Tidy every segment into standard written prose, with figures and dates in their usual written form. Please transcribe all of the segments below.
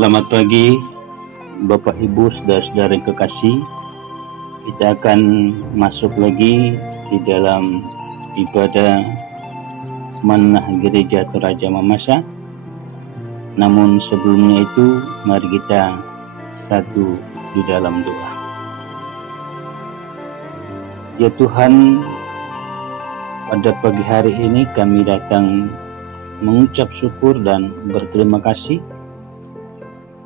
Selamat pagi Bapak Ibu saudara-saudara yang kekasih. Kita akan masuk lagi di dalam ibadah Manah Gereja Toraja Mamasa. Namun sebelumnya itu mari kita satu di dalam doa. Ya Tuhan, pada pagi hari ini kami datang mengucap syukur dan berterima kasih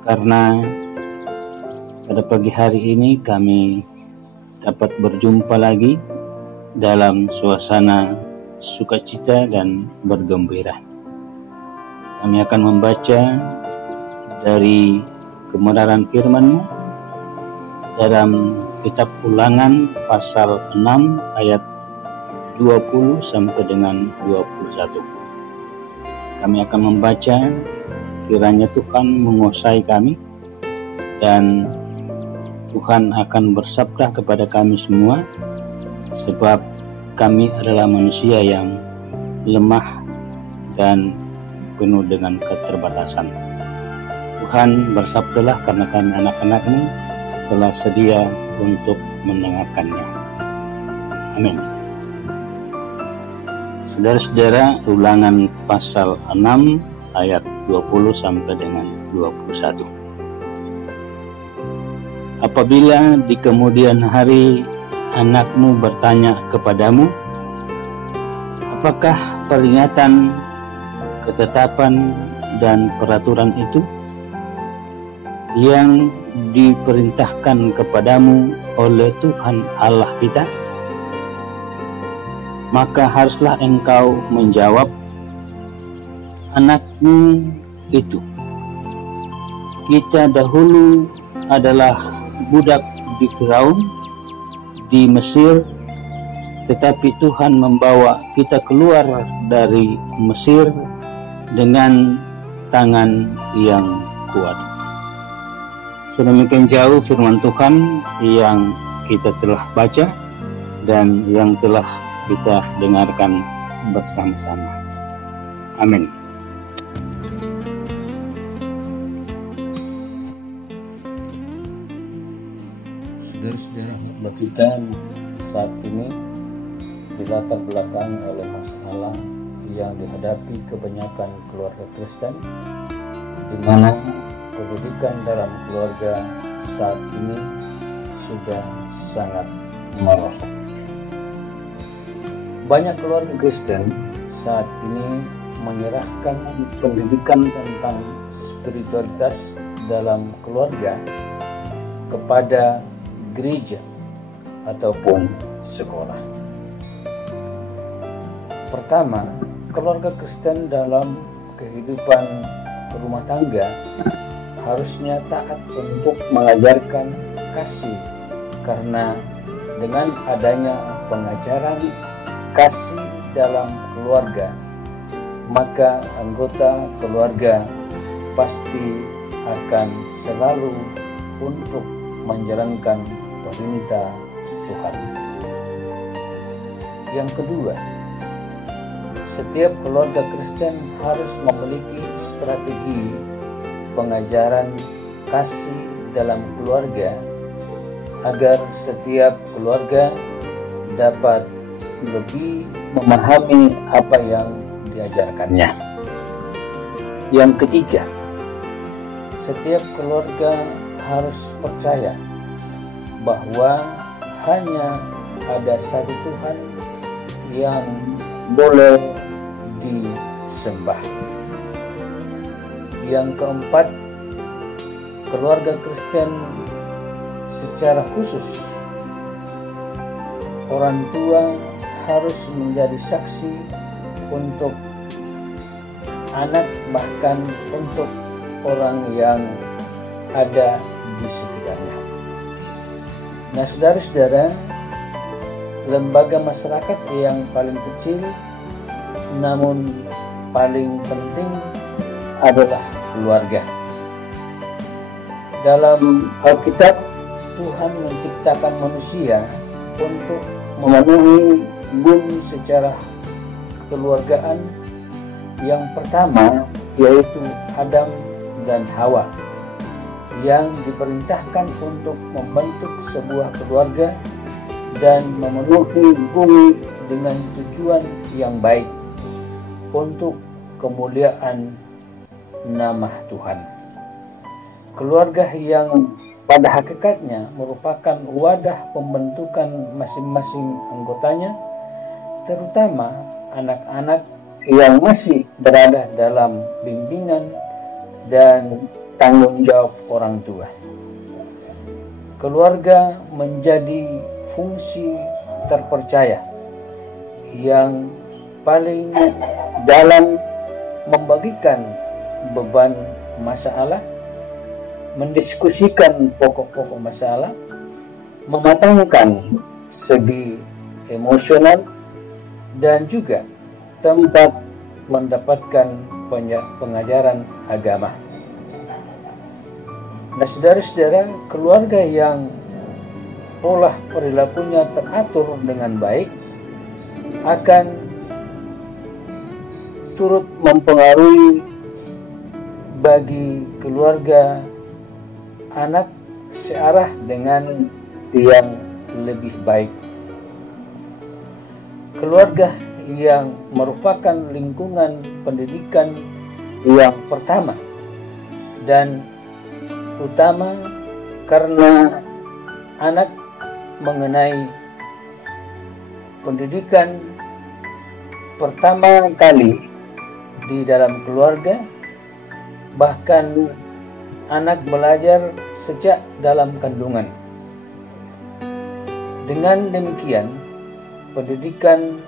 karena pada pagi hari ini kami dapat berjumpa lagi dalam suasana sukacita dan bergembira. Kami akan membaca dari kebenaran firman-Mu dalam kitab Ulangan pasal 6 ayat 20 sampai dengan 21. Kami akan membaca, kiranya Tuhan menguasai kami dan Tuhan akan bersabda kepada kami semua, sebab kami adalah manusia yang lemah dan penuh dengan keterbatasan. Tuhan bersabdalah karena kami anak-anak-Mu telah sedia untuk mendengarkannya. Amin. Saudara-saudara, Ulangan pasal 6 ayat 20 sampai dengan 21. Apabila di kemudian hari anakmu bertanya kepadamu, apakah peringatan, ketetapan, dan peraturan itu yang diperintahkan kepadamu oleh Tuhan Allah kita? Maka haruslah engkau menjawab, anakmu itu, kita dahulu adalah budak di Firaun di Mesir, tetapi Tuhan membawa kita keluar dari Mesir dengan tangan yang kuat. Sedemikian jauh firman Tuhan yang kita telah baca dan yang telah kita dengarkan bersama-sama. Amin. Saudara-saudara, hamba kita saat ini dilatar belakangi oleh masalah yang dihadapi kebanyakan keluarga Kristen, di mana pendidikan dalam keluarga saat ini sudah sangat merosot. Banyak keluarga Kristen saat ini menyerahkan pendidikan tentang spiritualitas dalam keluarga kepada gereja ataupun sekolah. Pertama, keluarga Kristen dalam kehidupan rumah tangga harusnya taat untuk mengajarkan kasih, karena dengan adanya pengajaran kasih dalam keluarga, maka anggota keluarga pasti akan selalu untuk menjalankan perintah Tuhan. Yang kedua, setiap keluarga Kristen harus memiliki strategi pengajaran kasih dalam keluarga agar setiap keluarga dapat lebih memahami apa yang diajarkannya. Yang ketiga, setiap keluarga harus percaya bahwa hanya ada satu Tuhan yang boleh disembah. Yang keempat, keluarga Kristen secara khusus orang tua harus menjadi saksi untuk anak, bahkan untuk orang yang ada di sekitarnya. Nah, saudara-saudara, lembaga masyarakat yang paling kecil namun paling penting adalah keluarga. Dalam Alkitab, Tuhan menciptakan manusia untuk memenuhi bumi secara kekeluargaan. Yang pertama yaitu Adam dan Hawa, yang diperintahkan untuk membentuk sebuah keluarga dan memenuhi bumi dengan tujuan yang baik untuk kemuliaan nama Tuhan. Keluarga yang pada hakikatnya merupakan wadah pembentukan masing-masing anggotanya, terutama anak-anak yang masih berada dalam bimbingan dan tanggung jawab orang tua. Keluarga menjadi fungsi terpercaya yang paling dalam membagikan beban masalah, mendiskusikan pokok-pokok masalah, mematangkan segi emosional, dan juga tempat mendapatkan pengajaran agama. Nah, saudara-saudara, keluarga yang pola perilakunya teratur dengan baik akan turut mempengaruhi bagi keluarga anak searah dengan yang lebih baik. Keluarga yang merupakan lingkungan pendidikan yang pertama dan utama karena anak mengenai pendidikan pertama kali di dalam keluarga, bahkan anak belajar sejak dalam kandungan. Dengan demikian, pendidikan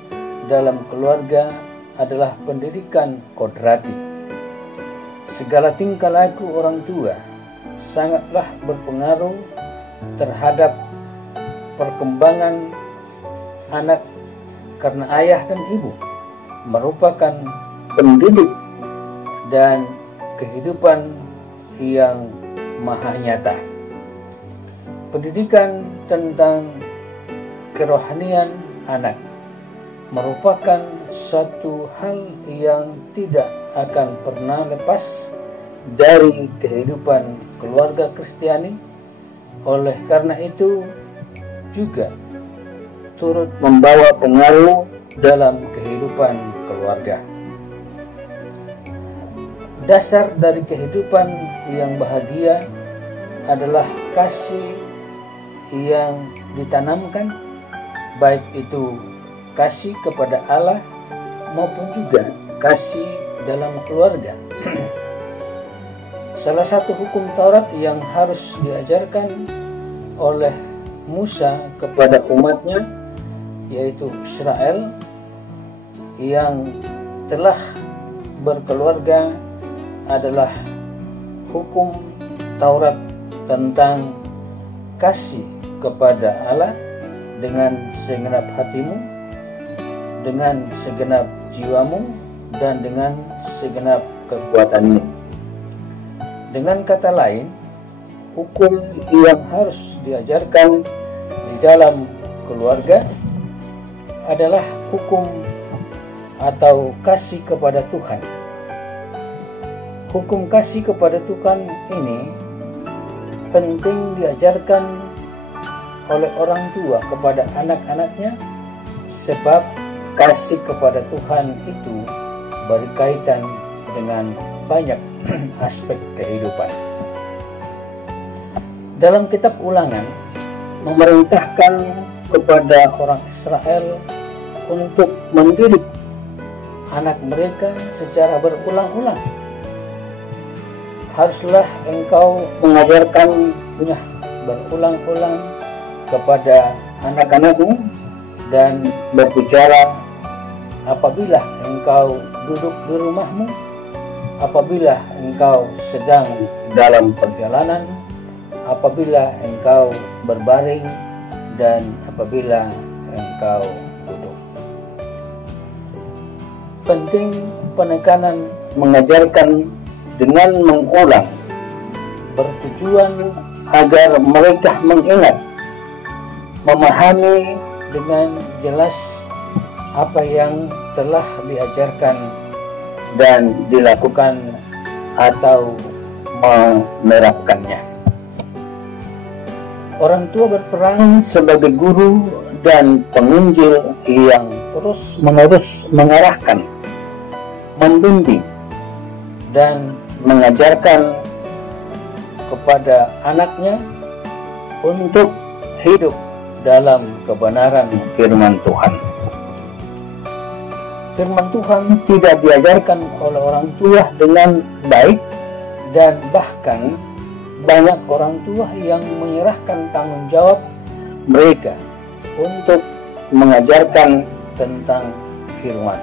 dalam keluarga adalah pendidikan kodrati. Segala tingkah laku orang tua sangatlah berpengaruh terhadap perkembangan anak karena ayah dan ibu merupakan pendidik dan kehidupan yang maha nyata. Pendidikan tentang kerohanian anak merupakan satu hal yang tidak akan pernah lepas dari kehidupan keluarga Kristiani. Oleh karena itu juga turut membawa pengaruh dalam kehidupan keluarga. Dasar dari kehidupan yang bahagia adalah kasih yang ditanamkan, baik itu kasih kepada Allah maupun juga kasih dalam keluarga. Salah satu hukum Taurat yang harus diajarkan oleh Musa kepada umatnya, yaitu Israel yang telah berkeluarga, adalah hukum Taurat tentang kasih kepada Allah dengan segenap hatimu, dengan segenap jiwamu, dan dengan segenap kekuatanmu. Dengan kata lain, hukum yang harus diajarkan di dalam keluarga adalah hukum atau kasih kepada Tuhan. Hukum kasih kepada Tuhan ini penting diajarkan oleh orang tua kepada anak-anaknya, sebab kasih kepada Tuhan itu berkaitan dengan banyak aspek kehidupan. Dalam kitab Ulangan memerintahkan kepada orang Israel untuk mendidik anak mereka secara berulang-ulang. Haruslah engkau mengajarkannya berulang-ulang kepada anak-anakmu dan berbicara apabila engkau duduk di rumahmu, apabila engkau sedang dalam perjalanan, apabila engkau berbaring, dan apabila engkau duduk. Penting penekanan mengajarkan dengan mengulang, bertujuan agar mereka mengingat, memahami dengan jelas apa yang telah diajarkan dan dilakukan atau menerapkannya. Orang tua berperan sebagai guru dan penginjil yang terus-menerus mengarahkan, membimbing, dan mengajarkan kepada anaknya untuk hidup dalam kebenaran firman Tuhan. Firman Tuhan tidak diajarkan oleh orang tua dengan baik, dan bahkan banyak orang tua yang menyerahkan tanggung jawab mereka untuk mengajarkan tentang firman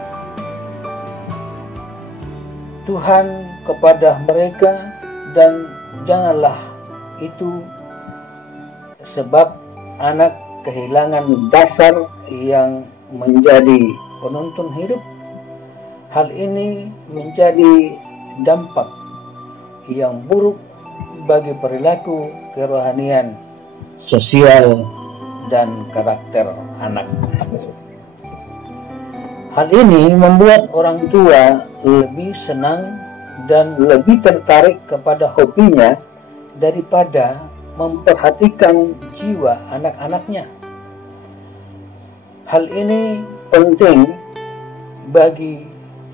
Tuhan kepada mereka, dan janganlah itu sebab anak kehilangan dasar yang menjadi penuntun hidup. Hal ini menjadi dampak yang buruk bagi perilaku kerohanian, sosial, dan karakter anak. Hal ini membuat orang tua lebih senang dan lebih tertarik kepada hobinya daripada memperhatikan jiwa anak-anaknya. Hal ini penting bagi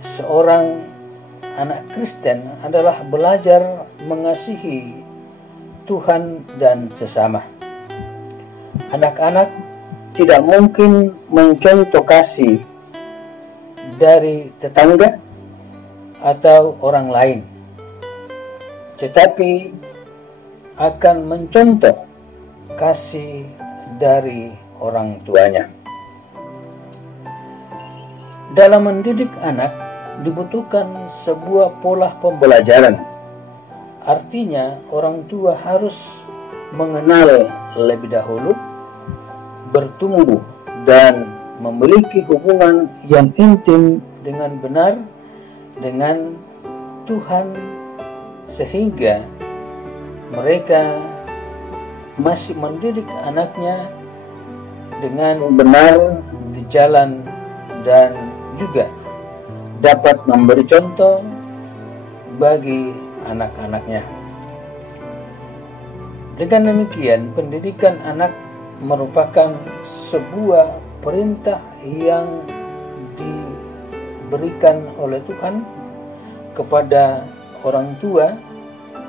seorang anak Kristen adalah belajar mengasihi Tuhan dan sesama. Anak-anak tidak mungkin mencontoh kasih dari tetangga atau orang lain, tetapi akan mencontoh kasih dari orang tuanya. Dalam mendidik anak dibutuhkan sebuah pola pembelajaran. Artinya orang tua harus mengenal lebih dahulu, bertumbuh dan memiliki hubungan yang intim dengan benar dengan Tuhan, sehingga mereka masih mendidik anaknya dengan benar di jalan dan juga dapat memberi contoh bagi anak-anaknya. Dengan demikian, pendidikan anak merupakan sebuah perintah yang diberikan oleh Tuhan kepada orang tua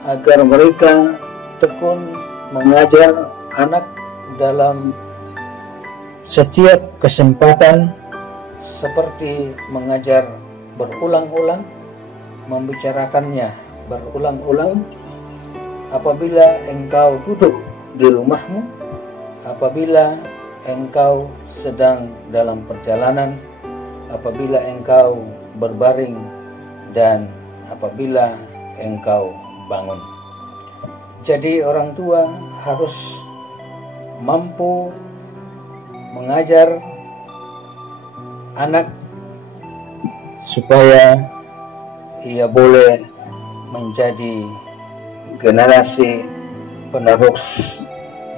agar mereka tekun mengajar anak dalam setiap kesempatan, seperti mengajar berulang-ulang, membicarakannya berulang-ulang apabila engkau duduk di rumahmu, apabila engkau sedang dalam perjalanan, apabila engkau berbaring, dan apabila engkau bangun. Jadi orang tua harus mampu mengajar anak supaya ia boleh menjadi generasi penerus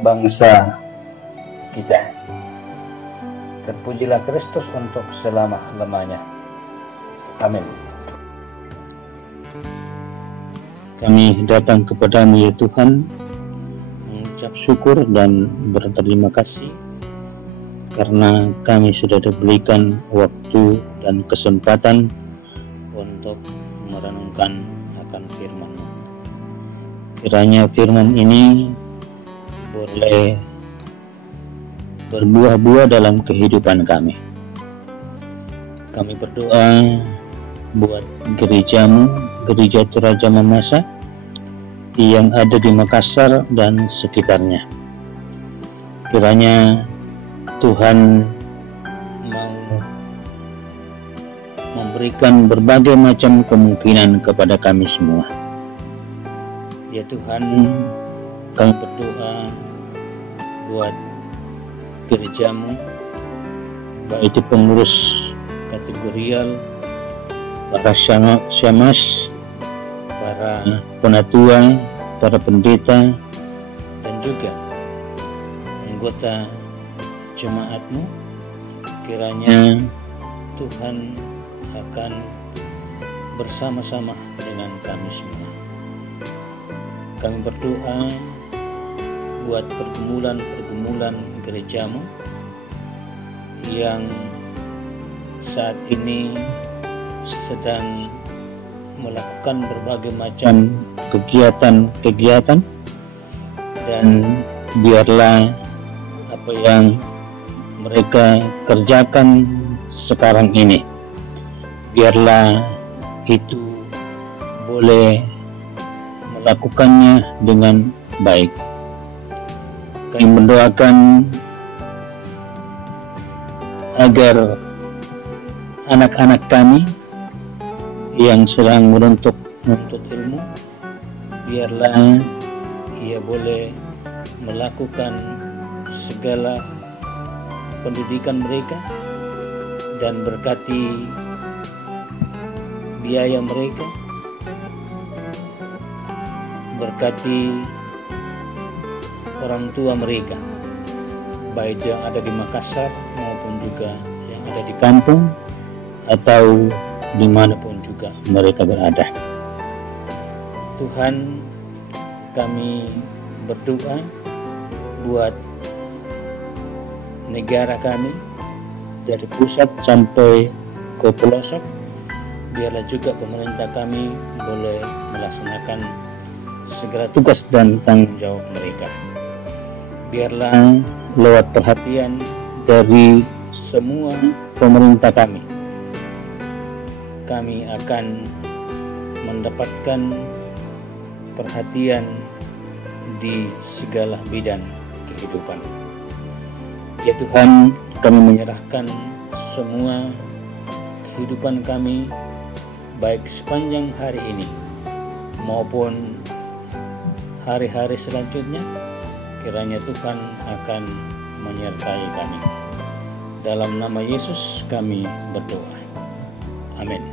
bangsa kita. Terpujilah Kristus untuk selama-lamanya. Amin. Kami datang kepadamu ya Tuhan, mengucap syukur dan berterima kasih karena kami sudah diberikan waktu dan kesempatan untuk merenungkan akan firman-Mu. Kiranya firman ini boleh berbuah-buah dalam kehidupan kami. Kami berdoa buat gerejamu, Gereja Toraja Mamasa yang ada di Makassar dan sekitarnya. Kiranya Tuhan mau memberikan berbagai macam kemungkinan kepada kami semua. Ya Tuhan, kami berdoa buat gerejamu, baik itu pengurus kategorial, para syamas, para penatua, para pendeta, dan juga anggota jemaatmu. Kiranya Tuhan akan bersama-sama dengan kami semua. Kami berdoa buat pergumulan-pergumulan gerejamu yang saat ini sedang melakukan berbagai macam kegiatan-kegiatan, dan biarlah apa yang mereka kerjakan sekarang ini, biarlah itu boleh melakukannya dengan baik. Kami mendoakan agar anak-anak kami yang sedang menuntut ilmu, biarlah ia boleh melakukan segala pendidikan mereka, dan berkati biaya mereka, berkati orang tua mereka, baik yang ada di Makassar maupun juga yang ada di kampung atau dimanapun juga mereka berada. Tuhan, kami berdoa buat negara kami dari pusat sampai ke pelosok. Biarlah juga pemerintah kami boleh melaksanakan segala tugas dan tanggung jawab mereka. Biarlah lewat perhatian dari semua pemerintah kami akan mendapatkan perhatian di segala bidang kehidupan. Ya Tuhan, kami menyerahkan semua kehidupan kami, baik sepanjang hari ini maupun hari-hari selanjutnya. Kiranya Tuhan akan menyertai kami. Dalam nama Yesus kami berdoa. Amin.